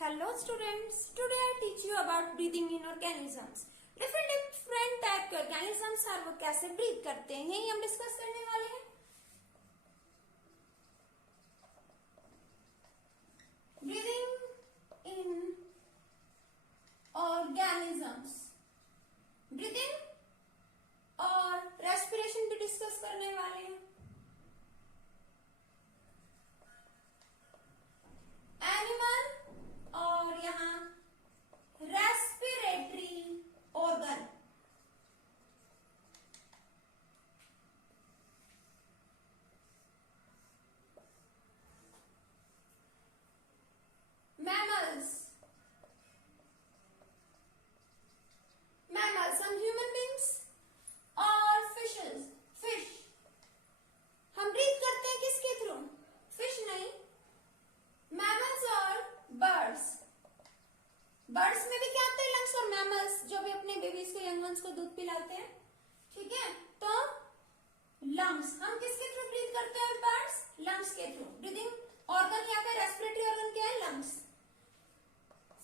Hello students, today I teach you about breathing in organisms. Different type के organisms है वो कैसे breathe करते हैं यही हम डिस्कस करने वाले हैं. ब्रीदिंग इन ऑर्गेनिजम्स, ब्रीदिंग और रेस्पिरेशन भी डिस्कस करने वाले हैं. एनिमल और यहाँ रेस्पिरेटरी ऑर्गन. मैमल्स, हम ह्यूमन बींग्स और फिशेस. फिश हम ब्रीथ करते हैं किसके थ्रू? फिश नहीं, मैमल्स और बर्ड्स. बर्ड्स में भी क्या आते हैं? लंग्स. और मैमल्स जो भी अपने बेबीज को, यंग वंस को दूध पिलाते हैं, ठीक है, तो लंग्स. हम किसके थ्रू ब्रीथ करते हैं? बर्ड्स लंग्स के थ्रू. ब्रीदिंग ऑर्गन यहाँ पे रेस्पिरेटरी ऑर्गन क्या है? लंग्स.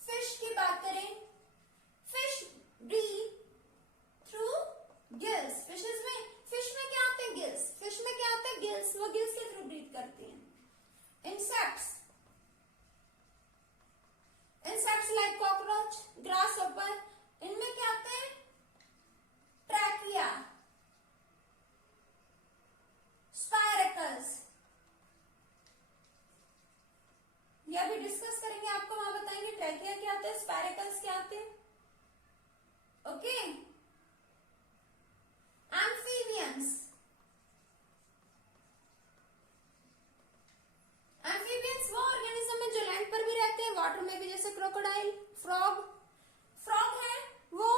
फिश की बात करें, fish breathe through gills. Fish में क्या आते हैं? गिल्स. फिश में क्या आते हैं? गिल्स. वो गिल्स के थ्रू ब्रीथ करती हैं. इंसेक्ट्स लाइक कॉकरोच, ग्रासहॉपर, इनमें क्या आते हैं? ट्रैकिया. स्पाइरेकल्स, यह भी डिस्कस करेंगे, आपको वहां बताएंगे ट्रैकिया क्या आते हैं, स्पाइरेकल्स क्या आते हैं. ओके. एम्फीबियंस, वो ऑर्गेनिज्म है जो लैंड पर भी रहते हैं, वाटर में भी, जैसे क्रोकोडाइल. फ्रॉग है वो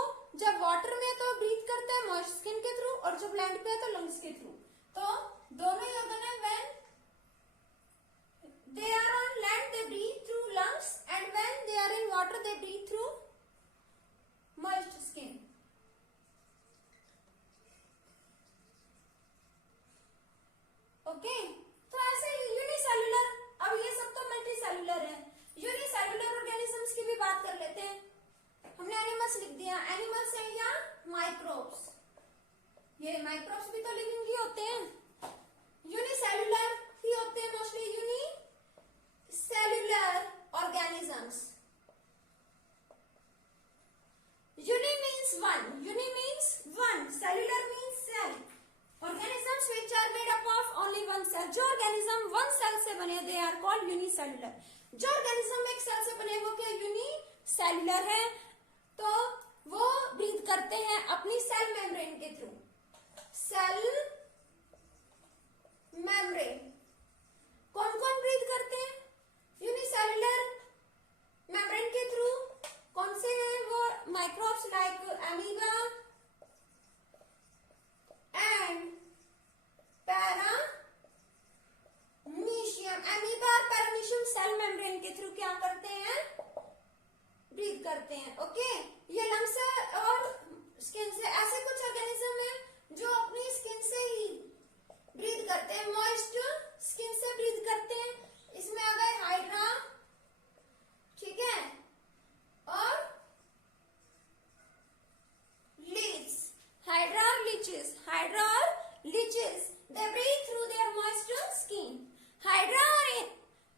जब वाटर में तो ब्रीथ करता है मॉइस्ट स्किन के थ्रू, और जब लैंड पे है तो लंग्स के थ्रू. तो दोनों ही ऑर्गन है. When they are on land they breathe through lungs, and when they are in water they breathe through moist skin. Okay. तो ऐसे यूनिसेल्युलर, अब ये सब तो मल्टी सेल्युलर है. यूनिसेल्युलर ऑर्गेनिजम्स की भी बात कर लेते हैं. हमने एनिमल्स लिख दिया. एनिमल्स है या माइक्रोब्स. ये माइक्रोब्स भी तो लिविंग ही होते हैं, यूनिसेल्युलर ही होते हैं mostly. Unicellular organisms. uni means one, cellular means cell. Organisms which are made up of only one cell. जो ऑर्गेनिज्म वन सेल से बने दे आर कॉल्ड यूनिसेल्युलर. जो ऑर्गेनिज्म एक सेल से बने वो क्या यूनिसेल्युलर है. तो वो ब्रीथ करते हैं अपनी सेल मेम्ब्रेन के थ्रू. Cell membrane. कौन कौन ब्रीथ करते हैं? यूनिसेल्युलर मेम्ब्रेन के थ्रू. कौन से हैं वो? Microbes like amoeba and paramecium. Amoeba और पैरामीशियम सेल मेम्ब्रेन के थ्रू क्या करते हैं? ब्रीथ करते हैं. ओके. ये लंग्स और स्किन से. ऐसे कुछ ऑर्गेनिज्म है जो अपनी स्किन से ही ब्रीथ करते हैं, मॉइस्ट स्किन से ब्रीथ करते हैं. इसमें आ गए हाइड्रा, ठीक है, और लीच. हाइड्रा और leeches. They breathe through their moist skin. Hydra और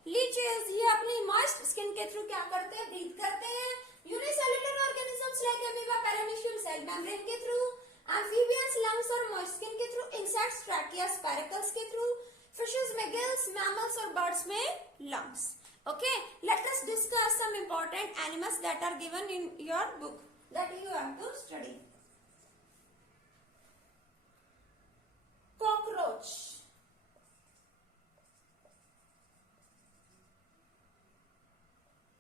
लीचेस ये अपनी मॉइस्ट स्किन के थ्रू क्या करते हैं? ब्रीथ करते हैं. Unicellular organisms like amoeba, paramecium cell membrane के थ्रू. एम्फीबियंस लंग्स और मॉइस्ट स्किन के थ्रू. इंसेक्ट्स ट्रैकिया, स्पाइरेकल्स के थ्रू. फिशेस में गिल्स, मैमल्स और बर्ड्स में lungs. Okay, let us discuss some important animals that are given in your book that you have to study. Cockroach.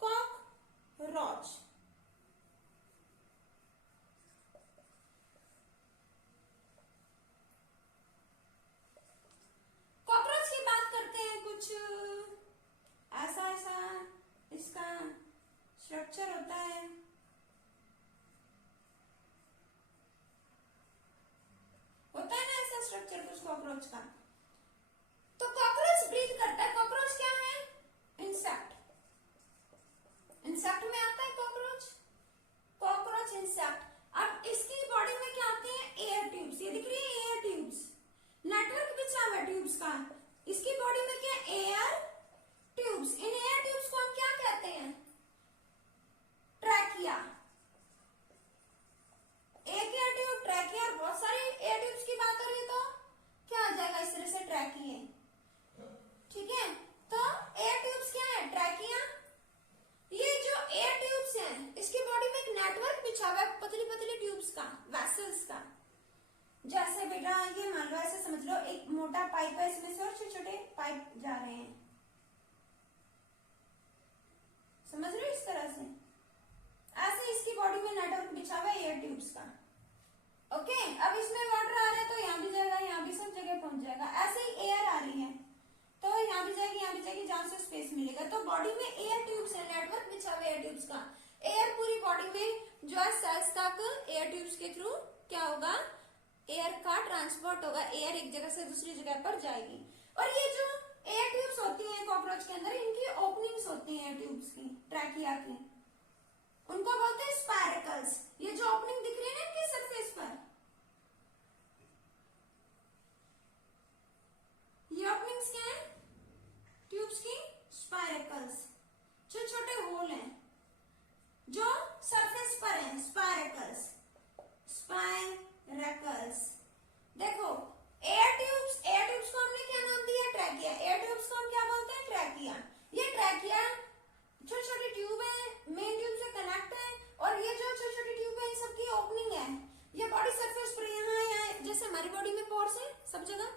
Cockroach. Cockroach की बात करते हैं. कुछ ऐसा इसका स्ट्रक्चर होता है. ना ऐसा स्ट्रक्चर कुछ कॉकरोच का. तो कॉकरोच ब्रीथ करता है. कॉकरोच क्या है? इंसेक्ट. नेटवर्क बिछा हुआ है पतली पतली ट्यूब्स का, वेसल्स का। जैसे बेटा ये मान लो, ऐसे समझ लो एक मोटा पाइप है, इसमें से और छोटे छोटे पाइप जा रहे हैं, समझ रहे हो, इस तरह से। ऐसे इसकी बॉडी में नेटवर्क बिछा हुआ है एयर ट्यूब्स का। ओके, अब इसमें वाटर आ रहा है तो यहाँ भी जाएगा, यहाँ भी सब जगह पहुंच जाएगा। ऐसे ही एयर आ रही है तो यहाँ भी जाएगी, यहाँ भी जाएगी, जहां से स्पेस मिलेगा। तो बॉडी में एयर ट्यूब्स है, नेटवर्क बिछा हुआ एयर ट्यूब्स का। एयर पूरी बॉडी में जो है सेल्स तक एयर ट्यूब्स के थ्रू क्या होगा, एयर का ट्रांसपोर्ट होगा। एयर एक जगह से दूसरी जगह पर जाएगी। और ये जो एयर ट्यूब्स होती हैं कॉकरोच के अंदर, इनकी ओपनिंग्स होती हैं ट्यूब्स की, ट्रैकिया की, उनको बोलते हैं स्पाइरकल्स। ये जो ओपनिंग दिख रही है ना इनकी सरफेस पर, ये ओपनिंग्स क्या है ट्यूब्स की, स्पाइरकल्स। छोटे छोटे होल हैं जो सरफेस पर हैं, स्पाइरकल्स, स्पाइरकल्स। देखो एयर ट्यूब्स को हमने क्या नाम दिया, ट्रैकिया। एयर ट्यूब्स को हम क्या बोलते हैं, ट्रैकिया। ये ट्रैकिया छोटी छोटी ट्यूब है, मेन ट्यूब से कनेक्ट है, और ये जो छोटी छोटी ट्यूब है इन सबकी ओपनिंग है। ये बॉडी सरफेस पर यहाँ जैसे हमारी बॉडी में पोर्स है सब जगह,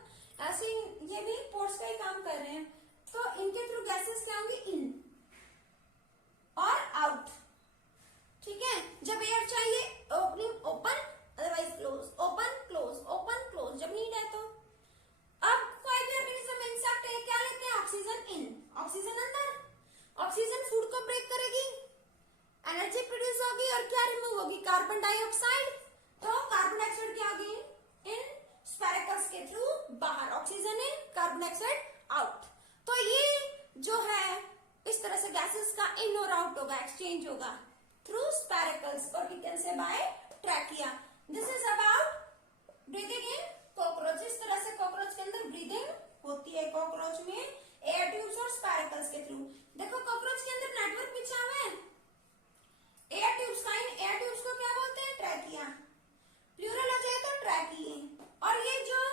ऐसे ही ये भी पोर्स का ही काम कर रहे हैं। तो इनके थ्रू गैसेस क्या होंगी, इन और आउट। ठीक है, जब एयर चाहिए opening open, otherwise close, open close, open close जब नीड है तो। अब कोई भी ऑर्गेनिज्म, इंसेक्ट है, क्या लेते हैं, ऑक्सीजन इन, ऑक्सीजन अंदर। ऑक्सीजन फूड को ब्रेक करेगी, एनर्जी प्रोड्यूस होगी, और क्या रिमूव होगी, कार्बन डाइऑक्साइड। तो कार्बन डाइऑक्साइड क्या होगी, इन स्पाइरकल्स के थ्रू बाहर, oxygen in, carbon dioxide out. तो ये जो है इस तरह से गैसेस का इन और आउट होगा, एक्सचेंज होगा थ्रू स्पाइरकल्स, और we can say by trachea. This is about breathing in cockroach. इस तरह से कॉकरोच के अंदर ब्रीदिंग होती है, कॉकरोच में एयर ट्यूब्स और स्पाइरकल्स के थ्रू। देखो कॉकरोच के अंदर नेटवर्क बिछा हुआ है एयर ट्यूब्स का। इन एयर ट्यूब्स को क्या बोलते हैं, ट्रैकिया। प्लूरल हो जाए तो ट्रैकिए। और ये जो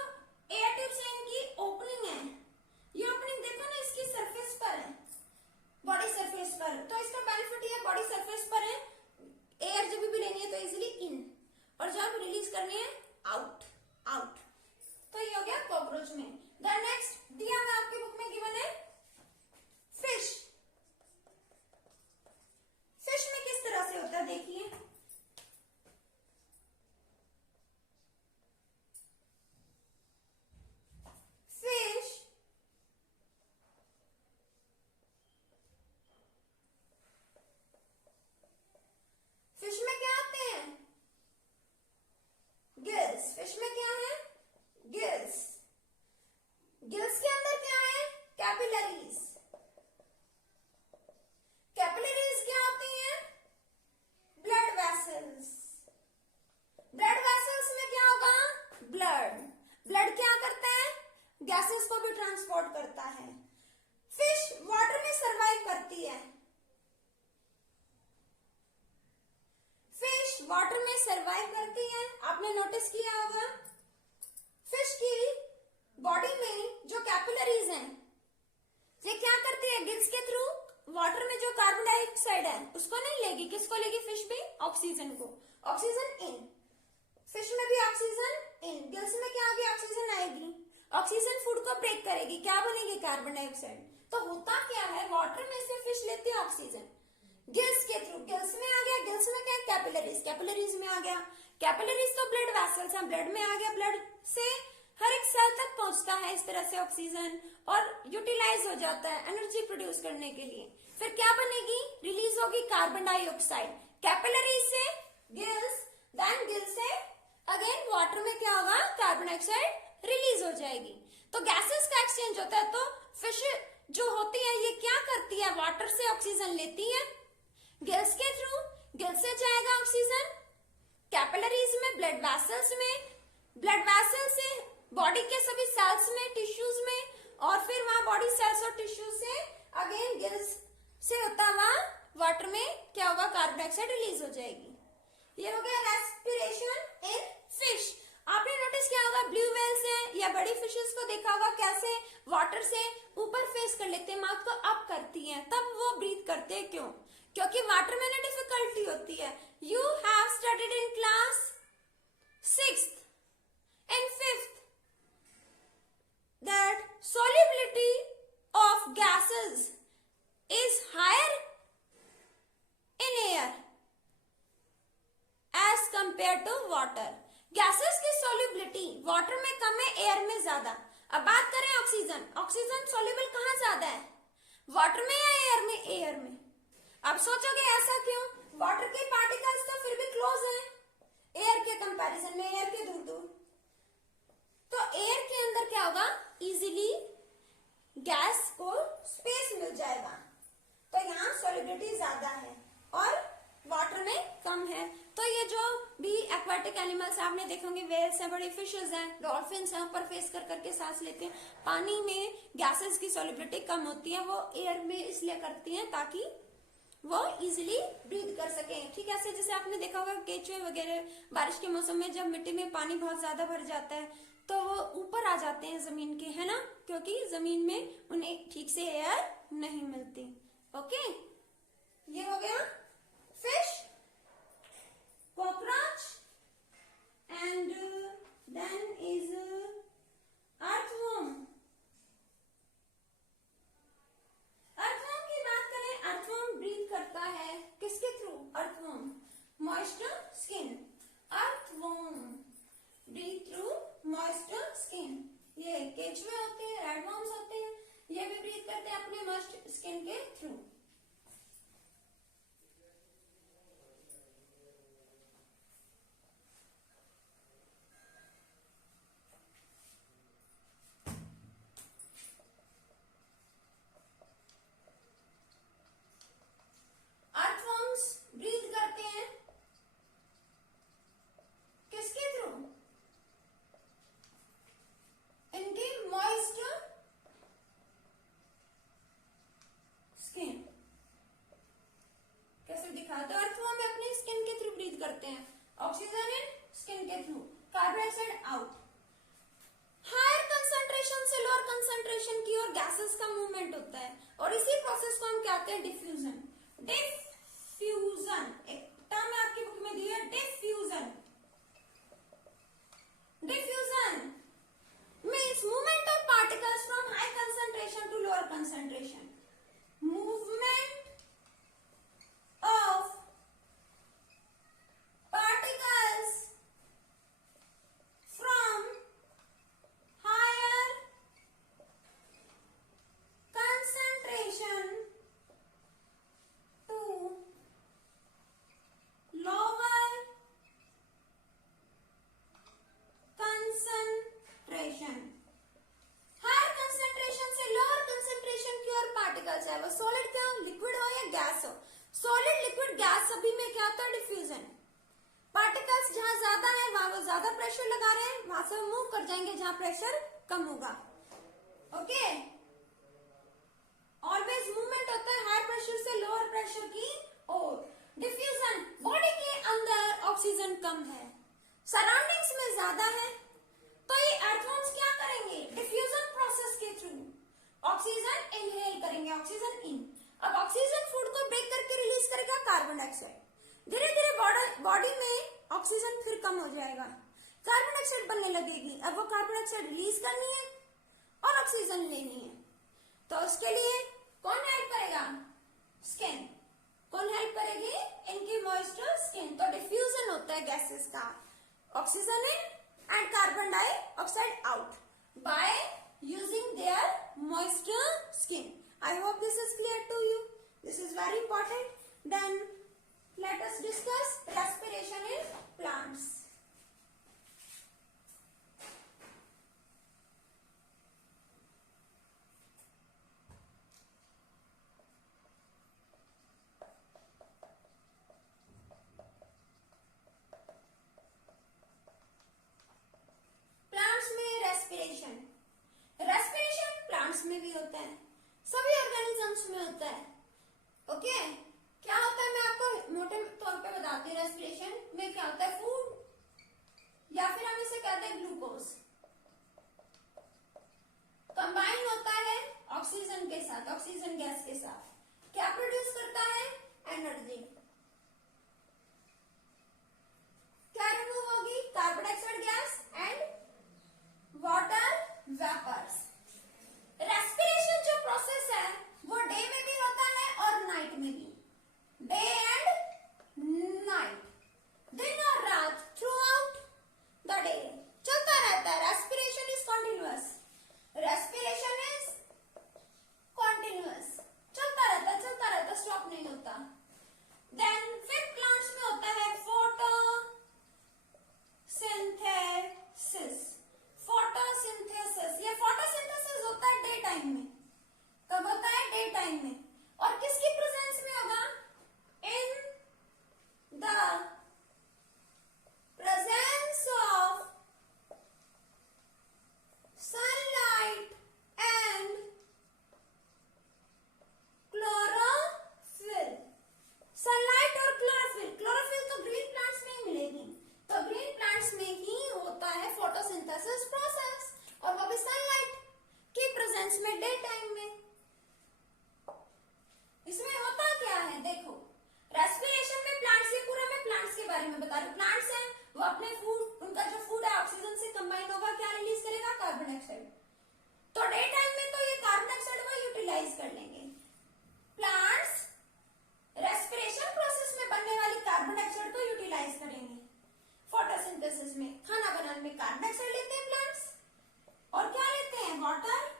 एयर ट्यूब्स है इनकी ओपनिंग है, ये ओपनिंग देखो ना इसकी सरफेस पर है, बॉडी सरफेस पर। तो इसका बेनिफिट ये बॉडी सरफेस पर है, एयर जब भी लेनी है तो इजीली इन, और जब रिलीज करनी है आउट, आउट। तो ये हो गया कॉकरोच में। देन नेक्स्ट दिया हुआ आपकी बुक में गिवन है फिश। फिश में किस तरह से होता है देखिए, फिश फिश में क्या आते हैं, गिल्स। फिश में क्या है, गिल्स। गिल्स के अंदर क्या है, कैपिलरीज। कैपिलरीज क्या होती हैं, ब्लड वेसल्स। ब्लड वेसल्स में क्या होगा, ब्लड। ब्लड क्या करता है, गैसेस को भी ट्रांसपोर्ट करता है। फिश वाटर में सरवाइव करती है, फिश वाटर में सरवाइव करती है। आपने नोटिस किया होगा फिश की बॉडी में जो कैपिलरीज हैं, ये क्या करती है, गिल्स के थ्रू वाटर में जो कार्बन डाइऑक्साइड है उसको नहीं लेगी, किसको लेगी, फिश भी, ऑक्सीजन को। ऑक्सीजन इन, फिश में भी ऑक्सीजन इन, गिल्स में क्या होगी, ऑक्सीजन आएगी, ऑक्सीजन फूड को ब्रेक करेगी, क्या बनेगी, कार्बन डाइऑक्साइड। तो होता क्या है, वाटर में से फिश लेती है ऑक्सीजन गिल्स के थ्रू, गिल्स में आ गया, गिल्स में क्या, कैपिलरीज, कैपिलरीज में आ गया। कैपिलरीज तो ब्लड वेसल्स हैं, ब्लड में आ गया, ब्लड से हर एक सेल तक पहुंचता है इस तरह से ऑक्सीजन, और यूटिलाइज हो जाता है एनर्जी प्रोड्यूस करने के लिए। फिर क्या बनेगी, रिलीज होगी कार्बन डाइऑक्साइड कैपिलरीज से गिल्स, देन गिल्स से अगेन वाटर में क्या होगा, कार्बन डाइऑक्साइड रिलीज हो जाएगी। तो गैसेस का एक्सचेंज होता है। तो फिश जो होती है ये क्या करती है, वाटर से ऑक्सीजन लेती है गिल्स के थ्रू, गिल्स से जाएगा ऑक्सीजन कैपिलरीज में, ब्लड वेसल्स में, ब्लड वेसल से बॉडी के सभी सेल्स में, टिश्यूज में, और फिर वहां बॉडी सेल्स और टिश्यू से अगेन गिल्स से होता हुआ वाटर में क्या होगा, कार्बन डाइऑक्साइड रिलीज हो जाएगी। ये हो गया रेस्पिरेशन इन फिश। आपने नोटिस किया होगा ब्लू व्हेल्स हैं या बड़ी फिशेस को देखा होगा कैसे वाटर से ऊपर फेस कर लेते हैं, माउथ को अप करती हैं, तब वो ब्रीथ करते हैं। क्यों, क्योंकि वाटर में ना डिफिकल्टी होती है, You have studied in class 6th and 5th that solubility of gases is higher in air as compared to water. Gases की solubility वाटर में कम है, एयर में ज्यादा. अब बात करें ऑक्सीजन. ऑक्सीजन soluble कहाँ ज्यादा है, वाटर में या एयर में? एयर में. अब सोचोगे ऐसा क्यों? वाटर के पार्टिकल्स तो फिर भी क्लोज हैं एयर के कंपैरिजन में, एयर के दूर दूर. तो एयर के अंदर क्या होगा, इजीली गैस को स्पेस मिल जाएगा. तो यहाँ सॉलिबिलिटी ज्यादा है और वाटर में कम है. तो ये जो भी एक्वाटिक एनिमल्स आपने देखेंगे, वेल्स हैं, बड़े फिशेस हैं, डॉल्फिन्स हैं, ऊपर फेस कर करके सांस लेते हैं. पानी में गैसेस की सॉलिबिलिटी कम होती है, वो एयर में इसलिए करती हैं ताकि वो इजीली ब्रीथ कर सकें. ठीक है, ऐसे जैसे आपने देखा होगा केचुए वगैरह बारिश के मौसम में जब मिट्टी में पानी बहुत ज्यादा भर जाता है तो वो ऊपर आ जाते हैं जमीन के, है ना, क्योंकि जमीन में उन्हें ठीक से एयर नहीं मिलती. ओके, ये हो गया fish, cockroach and then is earthworm. Earthworm की बात करें, अर्थवर्म ब्रीथ करता है किसके थ्रू? Earthworm moisture skin. Earthworm breathe through moisture skin. ये केचुए होते हैं, रेडवर्म्स होते हैं, ये भी ब्रीथ करते हैं अपने मॉइस्चर स्किन के थ्रू. ऑक्सीजन इन, स्किन के through, carbon dioxide out. Higher concentration से लोअर कंसंट्रेशन की ओर गैसेस का मूवमेंट होता है और इसी प्रोसेस को हम कहते हैं डिफ्यूजन. डिफ्यूजन एक टर्म आपकी बुक में दी है, diffusion. Diffusion means movement of particles from high concentration to lower concentration. Movement of particles from higher concentration to lower concentration. Higher concentration से लोअर कंसेंट्रेशन की ओर पार्टिकल्स है, वो सॉलिड क्या हो, लिक्विड हो या गैस हो. सॉलिड, लिक्विड, गैस सभी में क्या होता है, डिफ्यूजन. पार्टिकल्स जहां ज्यादा है वहां वो ज्यादा प्रेशर लगा रहे हैं, वहां से मूव कर जाएंगे जहां प्रेशर कम होगा. ओके, ऑलवेज मूवमेंट होता है हायर प्रेशर से लोअर प्रेशर की ओर. डिफ्यूजन, बॉडी के अंदर ऑक्सीजन कम है, सराउंडिंग्स में ज्यादा है, तो ये अर्थवर्म्स क्या करेंगे, डिफ्यूजन प्रोसेस के थ्रू ऑक्सीजन इनहेल करेंगे, ऑक्सीजन इन. अब ऑक्सीजन फूड को ब्रेक करके रिलीज करेगा कार्बन डाइऑक्साइड. धीरे धीरे बॉडी में ऑक्सीजन फिर कम हो जाएगा, कार्बन डाइऑक्साइड बनने लगेगी. अब वो कार्बन डाइऑक्साइड रिलीज करनी है और ऑक्सीजन लेनी है, तो उसके लिए कौन हेल्प करेगा, स्किन. कौन हेल्प करेगी, इनकी मॉइस्चर स्किन. तो डिफ्यूजन होता है गैसेस का, oxygen in and carbon dioxide out by using their moisture skin. I hope this is clear to you. This is very important. Then let us discuss respiration in plants. Respiration plants में भी होता है, सभी organisms में होता है. Okay, क्या होता है मैं आपको मोटे तौर पे बताती हूँ. रेस्पिरेशन में क्या होता है, फूड या फिर हम इसे कहते हैं ग्लूकोज कंबाइन होता है ऑक्सीजन के साथ, ऑक्सीजन गैस के साथ. क्या प्रोड्यूस करता है, एनर्जी. बारे में बता रहे हैं। प्लांट्स हैं वो अपने फूड, उनका जो फूड है ऑक्सीजन से कंबाइन होगा, क्या रिलीज करेगा, कार्बन डाइऑक्साइड। तो डे टाइम में तो ये कार्बन डाइऑक्साइड वो यूटिलाइज कर लेंगे। प्लांट्स रेस्पिरेशन प्रोसेस में बनने वाली कार्बन डाइऑक्साइड को यूटिलाइज करेंगे। फोटोसिंथेसिस में खाना बनाने में कार्बन डाइऑक्साइड लेते हैं प्लांट्स, और क्या लेते हैं, वाटर।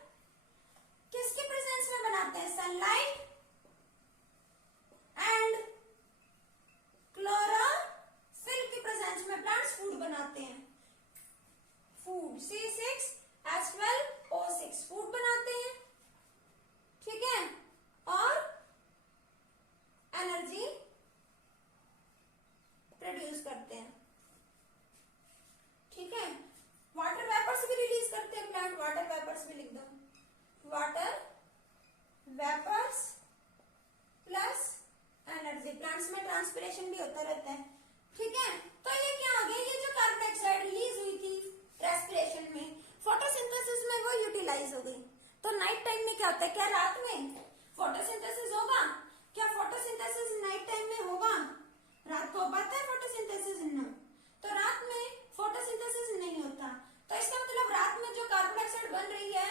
किसके प्रेजेंस में बनाते हैं, सनलाइट एंड क्लोरोफिल की प्रेजेंस में प्लांट्स फूड बनाते हैं। फूड C6H12O6 फूड बनाते हैं, ठीक है, और एनर्जी प्रोड्यूस करते हैं, ठीक है। वाटर वेपर्स भी रिलीज करते हैं प्लांट, वाटर वेपर्स भी लिख दो, water vapours plus energy. Plants में ट्रांसपिरेशन भी होता रहता है, ठीक है। तो ये क्या आ गया, ये जो कार्बन डाइऑक्साइड रिलीज हुई थी रेस्पिरेशन में, फोटोसिंथेसिस में वो यूटिलाइज हो गई। तो नाइट टाइम में क्या होता है, क्या रात में फोटोसिंथेसिस होगा, क्या फोटोसिंथेसिस नाइट टाइम में होगा, रात को हो पाता है फोटोसिंथेसिस, न। तो रात में फोटोसिंथेसिस नहीं होता, तो इसका मतलब रात में जो कार्बन डाइऑक्साइड बन रही है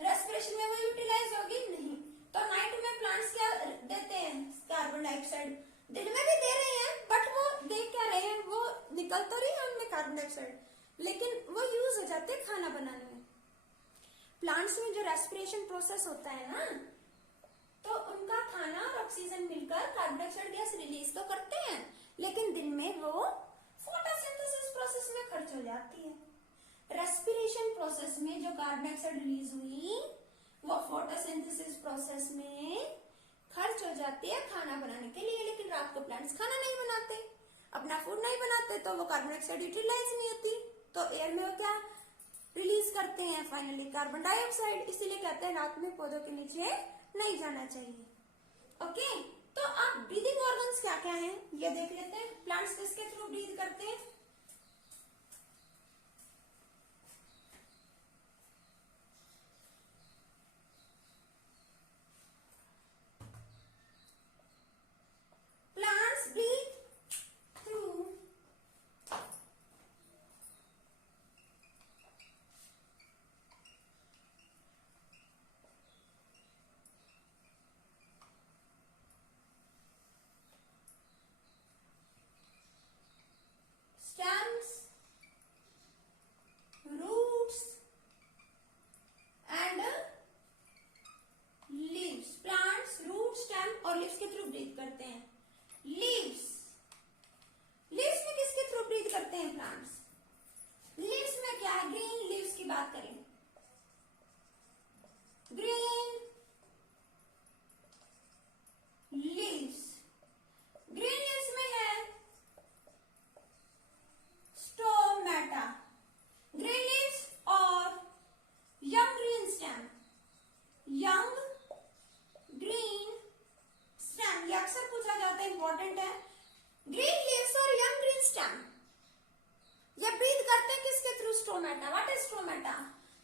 रेस्पिरेशन में वो यूटिलाइज होगी नहीं। तो नाइट में प्लांट्स क्या देते हैं, कार्बन डाइऑक्साइड। दिन में भी दे रहे हैं बट वो दे क्या रहे हैं, वो निकल तो रही है उनमें कार्बन डाइऑक्साइड, लेकिन वो यूज हो जाते हैं खाना बनाने में। प्लांट्स में जो रेस्पिरेशन प्रोसेस होता है ना, तो उनका खाना और ऑक्सीजन मिलकर कार्बन डाइऑक्साइड गैस रिलीज तो करते हैं, लेकिन दिन में वो फोटोसिंथेसिस प्रोसेस में खर्च हो जाती है। रेस्पिरेशन प्रोसेस में जो कार्बन डाइऑक्साइड रिलीज हुई वो फोटोसिंथेसिस प्रोसेस में खर्च हो जाती है खाना बनाने के लिए, लेकिन रात को प्लांट्स खाना नहीं बनाते, अपना फूड नहीं बनाते, तो वो कार्बन डाइऑक्साइड यूटिलाइज नहीं होती, तो एयर में वो क्या रिलीज करते हैं, फाइनली कार्बन डाइऑक्साइड। इसीलिए कहते हैं रात में पौधों के नीचे नहीं जाना चाहिए। ओके, तो अब ब्रीदिंग ऑर्गन्स क्या क्या हैं ये देख लेते हैं। प्लांट्स किसके थ्रू ब्रीथ करते हैं, plants breathe through stems, roots and leaves। plants root, stem और leaves के थ्रू ब्रीथ करते हैं। लीव्स, लीव्स में किसके थ्रू ब्रीथ करते हैं प्लांट्स, लीव्स में क्या है, ग्रीन लीव्स की बात करें, ग्रीन लीव्स, ग्रीन लीव्स में है स्टोमेटा, ग्रीन लीव्स और young green stem, young green stem, ये अक्सर पूछा जाता है, इंपॉर्टेंट है। ग्रीन लीव्स और यंग ग्रीन स्टेम ये ब्रीथ करते हैं किसके through, stomata. What is stomata,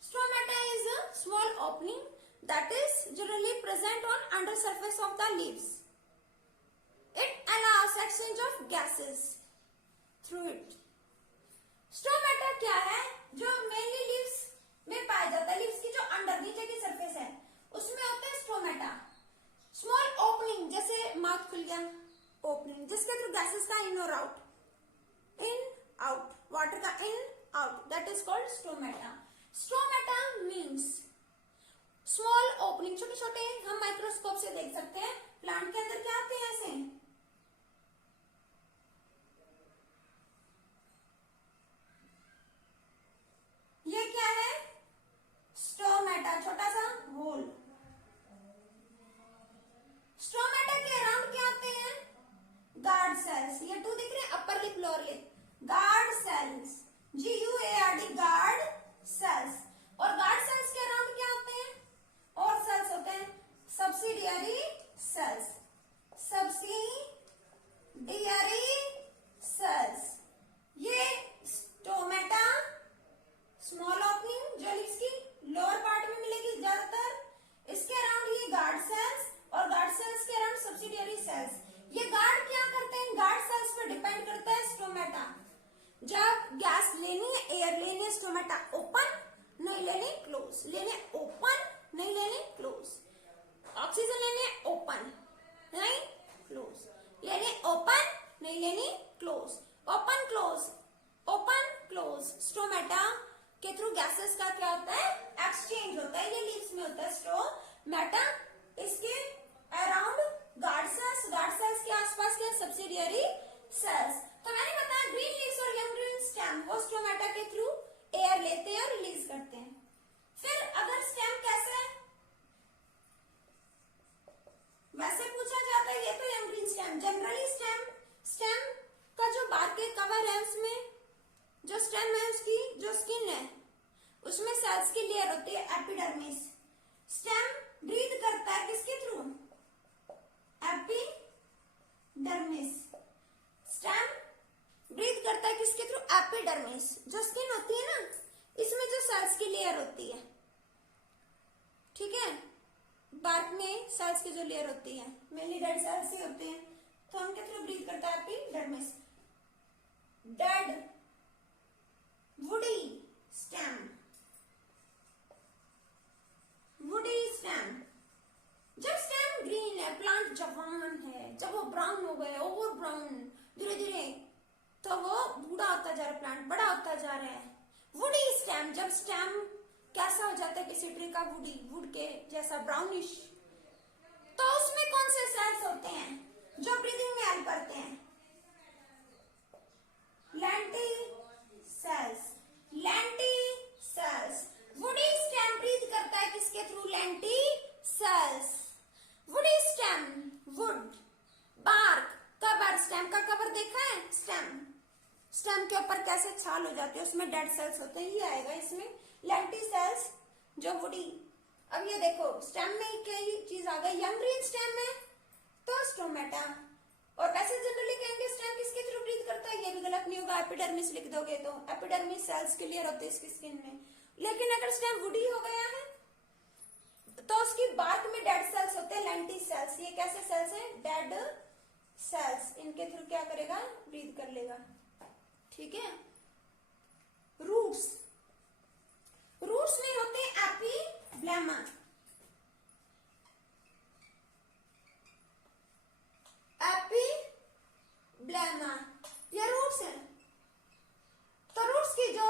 stomata is a small opening that is generally present on under surface of the leaves. It allow us exchange of gases through it. Stomata क्या है, जो mainly leaves में पाया जाता है, लीव्स की जो under नीचे की सरफेस है उसमें होता है स्टोमेटा। स्मॉल ओपनिंग, जैसे माउथ खुल गया, ओपनिंग जिसके थ्रू गैसेस का इन और आउट, इन आउट, वाटर का in out, that is called stomata. Stomata means small opening, छोटे छोटे हम माइक्रोस्कोप से देख सकते हैं प्लांट के अंदर क्या आते हैं ऐसे, ये क्या है स्टोमेटा, छोटा सा होल। स्टोमेटा के अराउंड क्या आते हैं, गार्ड सेल्स, ये टू दिख रहे हैं, upper lip lower lip, guard cells, GUARD, guard cells. और गार्ड सेल्स के अराउंड क्या होते हैं, और सेल्स होते हैं सब्सिडियरी सेल्स, सब्सिडियरी सेल्स। ये स्टोमेटा स्मॉल ओपनिंग जो लीव्स की लोअर पार्ट में मिलेगी ज्यादातर, इसके अराउंड ये गार्ड सेल्स, और गार्ड सेल्स के अराउंड सब्सिडियरी सेल्स। ये गार्ड क्या करते हैं, गार्ड सेल्स पे डिपेंड करता है स्टोमेटा जब गैस लेनी है, एयर लेनी है, स्टोमेटा ओपन, नहीं लेनी क्लोज, लेने ओपन, नहीं लेनी क्लोज। ऑक्सीजन लेने ओपन, नहीं क्लोज, लेने ओपन, नहीं लेनी close, open close, open close. Stomata के थ्रू गैसेस का क्या होता है, एक्सचेंज होता है। ये लीव्स में होता है स्टोमेटा। इसके around guard cells, guard cells के आसपास क्या, सब्सिडियरी सेल्स। तो मैंने बताया ग्रीन लीव्स और यंग ग्रीन स्टेम वो स्टोमेटा के थ्रू एयर लेते हैं और रिलीज करते हैं। फिर अगर स्टेम कैसे है, वैसे पूछा जाता है, ये तो young green stem. Generally stem का जो बाहर के कवर है, उसमें जो स्टेम है उसकी जो स्किन है उसमें सेल्स की लेयर होती है, एपिडर्मिस। स्टेम ब्रीथ करता है किसके थ्रू, एपिडर्मिस। स्टेम ब्रीथ करता है किसके थ्रू, एपिडर्मिस। जो स्किन होती है ना, इसमें जो सेल्स की लेयर होती है, ठीक है, बार्क में सेल्स की जो लेयर होती है, मेनली डेड सेल्स ही होते हैं, तो उनके थ्रू ब्रीथ करता है epidermis. Dead woody stem, woody stem. जब स्टेम ग्रीन है, प्लांट जवान है, जब वो ब्राउन हो गए, ओवर ब्राउन, धीरे धीरे तो वो बूढ़ा होता जा रहा है, प्लांट बड़ा होता जा रहा है। वुडी स्टेम, जब स्टेम कैसा हो जाता है किसी ट्री का, वुडी, वुड के जैसा ब्राउनिश, तो उसमें कौन से सेल्स होते हैं जो ब्रीदिंग में हेल्प करते हैं, lenticels, lenticels. Woody stem breathe करता है किसके थ्रू, lenticels. Woody stem, wood, bark, cover, stem का कवर देखा है, स्टेम के ऊपर कैसे छाल हो जाती है, उसमें डेड सेल्स होते हैं, ये आएगा इसमें लेंटी सेल्स जो वुडी। अब ये देखो स्टेम में क्या चीज आ गई, यंग ग्रीन स्टेम में तो स्टोमेटा। और वैसे जनरली कहेंगे स्टेम किसके थ्रू ब्रीथ करता है, ये भी गलत नहीं होगा, एपिडर्मिस लिख दोगे तो एपिडर्मिस सेल्स क्लियर होते हैं इसकी स्किन में। लेकिन अगर स्टेम वुडी हो गया है तो उसकी बार्क में डेड सेल्स होते हैं, लेंटी सेल्स। ये कैसे सेल्स हैं, डेड सेल्स, इनके थ्रू क्या करेगा, ब्रीथ कर लेगा, ठीक है। रूट्स, रूट्स में होते हैं एपिब्लेमा, एपिब्लेमा, ये रूट्स हैं। तो रूट्स की जो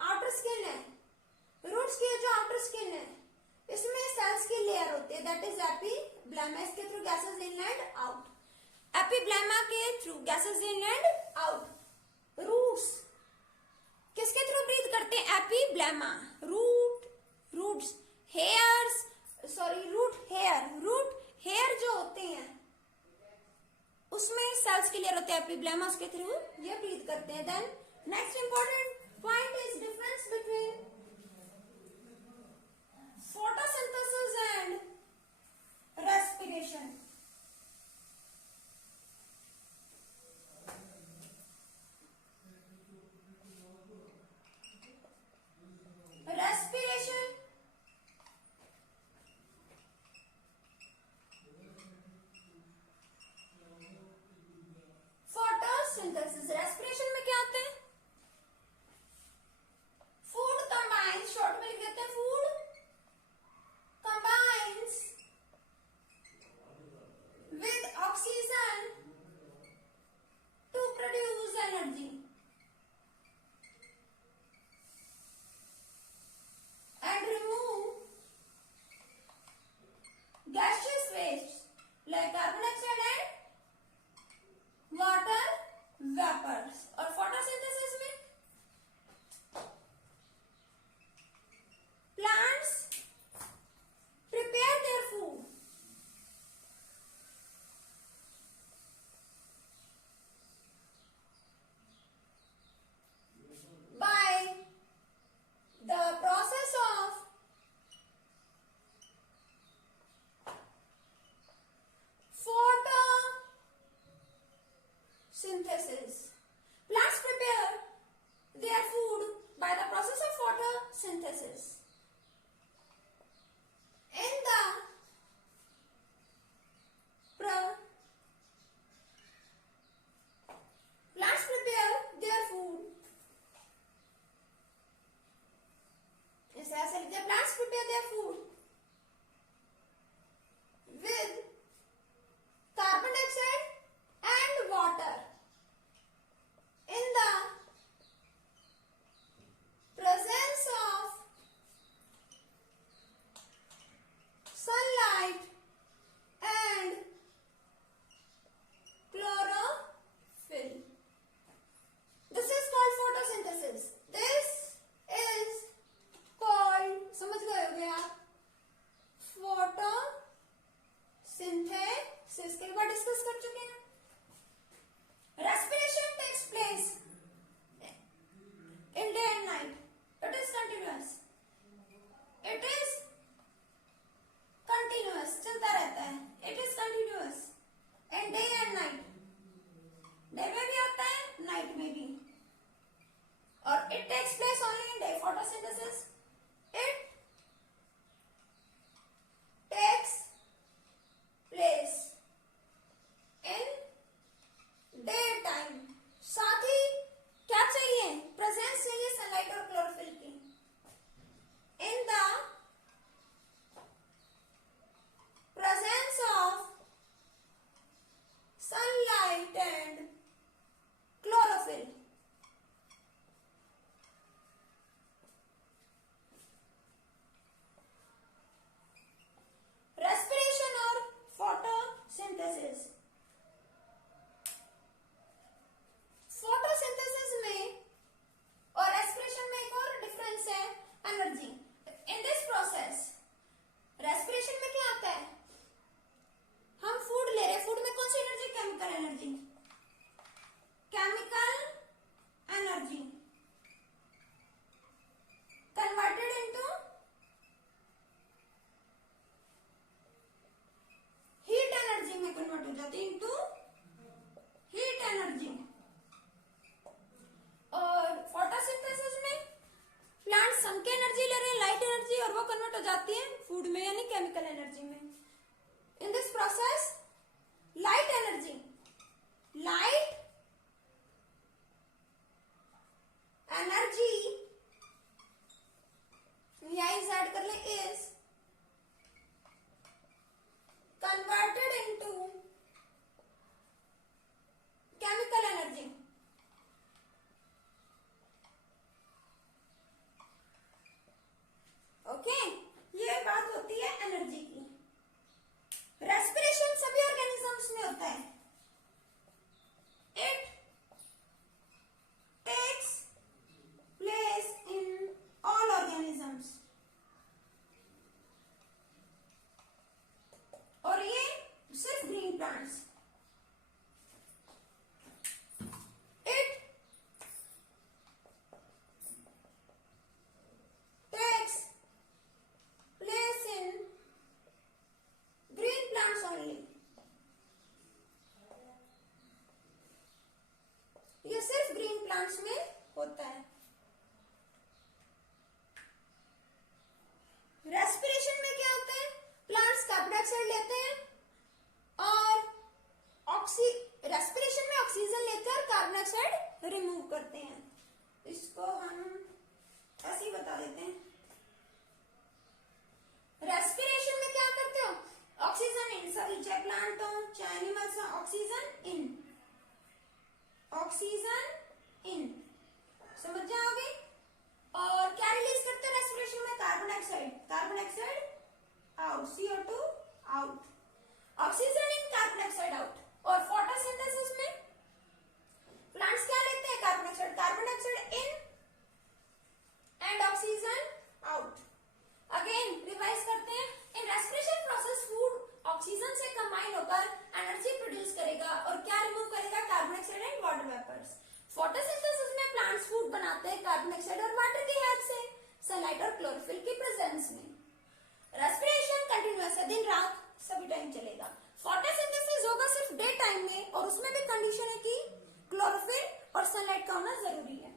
आउटर स्किन है, रूट्स की जो आउटर स्किन है, इसमें सेल्स की लेयर होती है, दैट इज एपिब्लेमा। इसके through gases in and out, epiblema के through gases in and out. Roots किसके थ्रू ब्रीथ करते हैं, epiblema. Root, roots, hairs, sorry root hair, root hair जो होते हैं उसमें सेल्स क्लियर होते हैं, एपिब्लेमा, उसके थ्रू ये ब्रीथ करते हैं। Then next important point is difference between photosynthesis and respiration. Respiration photosynthesis, respiration में क्या होता है, फूड कंबाइंस, शॉर्ट में लिख देते हैं, food combines it takes place only in day. Photosynthesis, it takes place in day time. साथ ही क्या चाहिए, प्रेजेंस चाहिए सनलाइट और क्लोरोफिल की। In the presence of sunlight and chlorophyll, respiration और फोटोसिंथेसिस। फोटोसिंथेसिस में और रेस्पिरेशन में एक और डिफरेंस है, energy. In this process respiration में क्या आता है, हम फूड ले रहे हैं, फूड में कौन सी energy, chemical energy, chemical energy converted into heat energy में कन्वर्ट हो जाती है, इनटू हीट एनर्जी। और फोटोसिंथेसिस में प्लांट सन की एनर्जी ले रहे हैं, लाइट एनर्जी, और वो कन्वर्ट हो जाती है फूड में यानी केमिकल एनर्जी में। In this process light energy, light energy यहां ऐड कर ले, is converted into chemical energy. Okay, ये बात होती है एनर्जी की। रेस्पिरेशन सभी ऑर्गेनिजम्स में होता है। It takes place in all organisms, और ये सिर्फ green plants. It takes place in green plants only, ये सिर्फ ग्रीन प्लांट्स में होता है। रेस्पिरेशन में क्या होता है, प्लांट्स कार्बन डाइऑक्साइड लेते हैं और रेस्पिरेशन में ऑक्सीजन लेकर कार्बन डाइऑक्साइड रिमूव करते हैं। इसको हम ऐसे ही बता देते हैं। रेस्पिरेशन में क्या करते हो, ऑक्सीजन इन, सभी चाहे प्लांट हो चाहे एनिमल्स हो, ऑक्सीजन इन, ऑक्सीजन इन, समझ जाओगे। और क्या रिलीज करते हैं रेस्पिरेशन में, carbon dioxide, carbon dioxide out, CO2 out, oxygen in, carbon dioxide out. और फोटोसिंथेसिस में प्लांट्स क्या लेते हैं, carbon dioxide, carbon dioxide in and oxygen out. Again revise करते हैं, in respiration process food oxygen से कंबाइन होकर एनर्जी प्रोड्यूस करेगा और क्या रिमूव करेगा, carbon dioxide and water vapours. Photosynthesis में प्लांट्स फूड बनाते हैं कार्बन डाइऑक्साइड और वाटर की हेल्प से, सनलाइट और क्लोरोफिल की प्रेजेंस में। रेस्पिरेशन कंटिन्यूअस है, दिन रात सभी टाइम चलेगा। फोटोसिंथेसिस होगा सिर्फ डे टाइम में, और उसमें भी कंडीशन है कि क्लोरोफिल और सनलाइट का होना जरूरी है।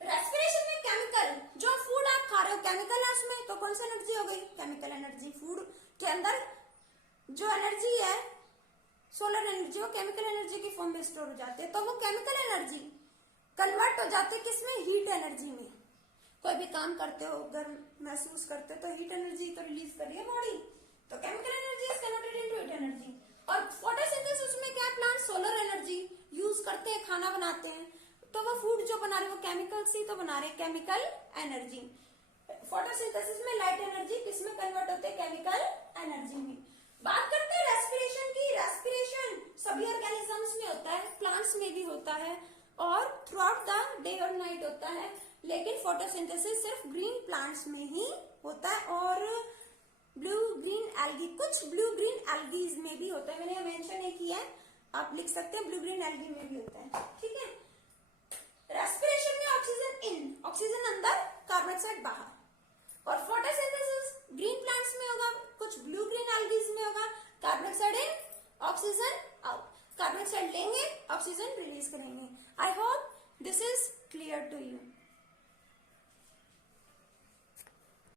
रेस्पिरेशन में केमिकल, जो फूड आप खा रहे हो केमिकल है उसमें, तो कौन सी एनर्जी हो गई, केमिकल एनर्जी। फूड के अंदर जो एनर्जी है, सोलर एनर्जी, वो केमिकल एनर्जी की फॉर्म में स्टोर हो जाती है, तो वो केमिकल एनर्जी कन्वर्ट हो जाती है किसमें, हीट एनर्जी में। कोई भी काम करते हो, गर्म महसूस करते हो, तो हीट एनर्जी तो रिलीज कर रही है बॉडी, तो chemical energy is converted into heat energy. और फोटोसिंथेसिस में क्या, प्लांट सोलर एनर्जी यूज करते हैं, खाना बनाते हैं, तो वो फूड जो बना रहे हैं वो केमिकल से तो बना रहे हैं, केमिकल एनर्जी। फोटोसिंथेसिस में लाइट एनर्जी किसमें कन्वर्ट होते हैं, केमिकल एनर्जी में। बात करते हैं रेस्पिरेशन की। रेस्पिरेशन सभी ऑर्गेनिजम्स में होता है, प्लांट्स में भी होता है, और थ्रू आउट द डे और नाइट होता है, लेकिन फोटोसिंथेसिस सिर्फ ग्रीन प्लांट्स में ही होता है, और ब्लू ग्रीन एल्गी, कुछ ब्लू ग्रीन एल्गीज में भी होता है, मैंने मेंशन नहीं किया है, आप लिख सकते हैं, ब्लू ग्रीन एल्गी में भी होता है, ठीक है। रेस्पिरेशन में ऑक्सीजन इन, ऑक्सीजन अंदर, कार्बन डाइऑक्साइड बाहर। और फोटोसिंथेसिस ग्रीन प्लांट्स में होगा, कुछ ब्लू ग्रीन एल्गीज में होगा, कार्बन डाइऑक्साइड इन, ऑक्सीजन आउट। कार्बन डाइऑक्साइड लेंगे, ऑक्सीजन रिलीज करेंगे। I hope This is clear to you.